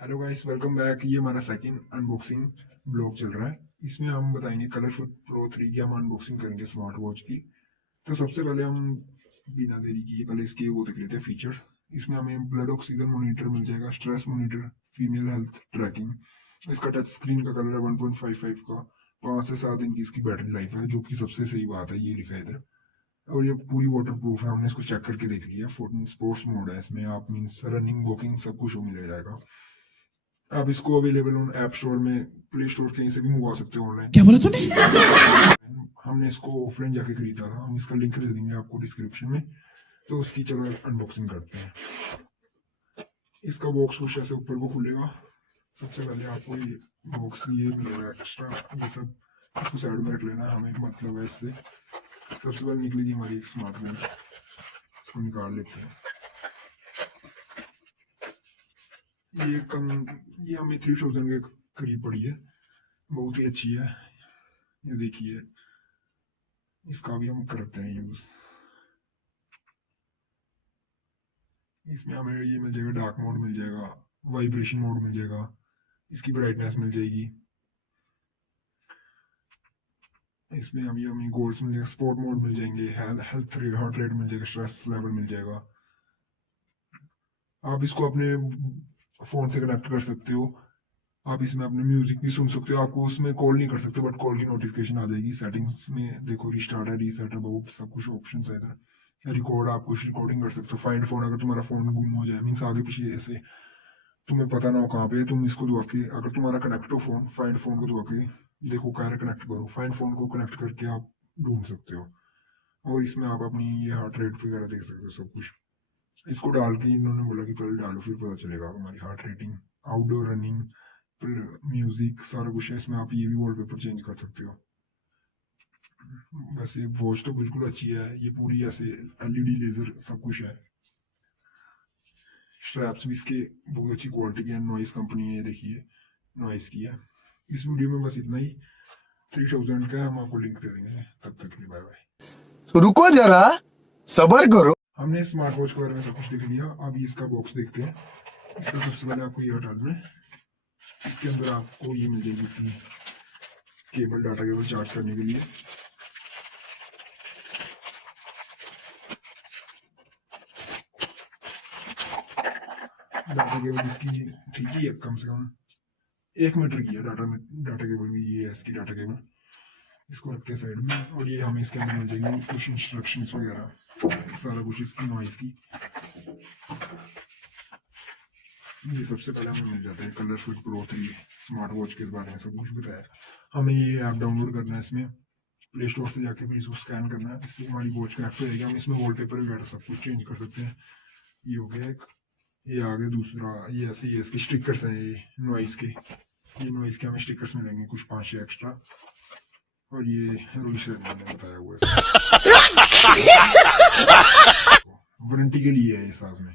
Hello guys, welcome back. ये हमारा second unboxing blog चल रहा है। इसमें हम बताएंगे कलरफिट प्रो 3 की हम अनबॉक्सिंग करेंगे स्मार्ट वॉच की। तो सबसे पहले हम बिना देरी किए पहले इसके वो देख लेते हैं फीचर्स। इसमें हमें ब्लड ऑक्सीजन मॉनिटर मिल जाएगा, stress monitor, female health trekking. इसका टच स्क्रीन का कलर है 1.55 का। 5 से 7 दिन की इसकी बैटरी लाइफ है, जो कि सबसे सही बात है, ये लिखा है इधर। और ये पूरी वाटर प्रूफ है, हमने इसको चेक करके देख लिया। स्पोर्ट्स मोड है इसमें, आप मीन्स रनिंग वॉकिंग सब कुछ मिल जाएगा। आप इसको अवेलेबल ऑन ऐप स्टोर में, प्ले स्टोर कहीं से भी मंगवा सकते हो ऑनलाइन। क्या बोला तूने? हमने इसको ऑफलाइन जाके खरीदा था, हम इसका लिंक दे देंगे आपको डिस्क्रिप्शन में। तो उसकी चलो अनबॉक्सिंग करते हैं। इसका बॉक्स कुछ ऐसे ऊपर को खुलेगा। सबसे पहले आपको ये बॉक्स ये मिलेगा एक्स्ट्रा, ये सब इसको साइड में रख लेना, हमें मतलब है इससे। सबसे पहले निकलेगी हमारी एक स्मार्ट वॉच, इसको निकाल लेते हैं। ये हमें 3000 के करीब पड़ी है, बहुत ही अच्छी है। ये देखिए, इसका भी हम करते हैं यूज। इसमें हमें ये मिल जाएगा, डार्क मोड मिल जाएगा, वाइब्रेशन मोड मिल जाएगा, इसकी ब्राइटनेस मिल जाएगी। इसमें हमें गोल्स मिल जाएगा, स्पोर्ट मोड मिल जाएंगे, हेल्थ रेट, हार्ट रेट मिल जाएगा, स्ट्रेस लेवल मिल जाएगा। आप इसको अपने फोन से कनेक्ट कर सकते हो। आप इसमें अपने म्यूजिक भी सुन सकते हो। आपको उसमें कॉल नहीं कर सकते, बट कॉल की नोटिफिकेशन आ जाएगी। सेटिंग्स में देखो, रिस्टार्ट है, रीसेट है, बहुत सब कुछ ऑप्शन है इधर। रिकॉर्ड, आप कुछ रिकॉर्डिंग कर सकते हो। फाइंड फोन, अगर तुम्हारा फोन गुम हो जाए, मीन्स आगे पीछे ऐसे तुम्हें पता ना हो कहाँ पे, तुम इसको दबा के, अगर तुम्हारा कनेक्ट हो फोन, फाइंड फोन को दबा के देखो कह रहा कनेक्ट करो, फाइंड फोन को कनेक्ट करके आप ढूंढ सकते हो। और इसमें आप अपनी ये हार्ट रेट वगैरह देख सकते हो, सब कुछ। इसको डाल के इन्होंने बोला कि पहले डालो, फिर पता चलेगा हमारी heart rating, outdoor running, music, सारा कुछ है इसमें। आप ये भी वॉलपेपर चेंज कर सकते हो। वैसे वॉच तो बिल्कुल अच्छी है, ये पूरी ऐसे एलईडी लेजर सब कुछ है। स्ट्रैप्स भी इसके बहुत अच्छी क्वालिटी के हैं, नॉइस कंपनी है, ये देखिए नॉइस की है। इस वीडियो में बस इतना ही। 3000 का है, हम आपको लिंक दे देंगे। तब तक के लिए बाय बाय। रुको जरा, सबर करो। हमने स्मार्ट वॉच के बारे में सब कुछ देख लिया, अभी इसका बॉक्स देखते हैं। इसका सबसे पहले आपको ये हटा देना है। इसके अंदर आपको ये मिल जाएगी इसकी केबल, डाटा केबल चार्ज करने के लिए। डाटा केबल इसकी ठीक ही है, कम से कम 1 मीटर की है डाटा केबल भी। ये है इसकी डाटा केबल। इसको रखते हैं साइड में, और ये हमें इसके अंदर मिल जाएंगे कुछ इंस्ट्रक्शंस वगैरह, सारा कुछ इसकी नॉइस की। ये सबसे पहले हमें मिल जाता है कलरफिट प्रो 3 स्मार्ट वॉच के बारे में सब कुछ बताया। हमें ये ऐप डाउनलोड करना है, इसमें प्ले स्टोर से जाके फिर इसको स्कैन करना है, इससे हमारी वॉच कनेक्ट हो जाएगी। हम इसमें वॉलपेपर वगैरह सब कुछ चेंज कर सकते हैं। ये हो गया एक। ये आगे दूसरा, ये ऐसे ही इसके स्टिकर्स हैं, ये नॉइस के। ये नॉइस के हमें स्टिकर्स मिलेंगे कुछ 5-6 एक्स्ट्रा। और ये रोहित शर्मा ने बताया हुआ है, वारंटी के लिए है ये साथ में।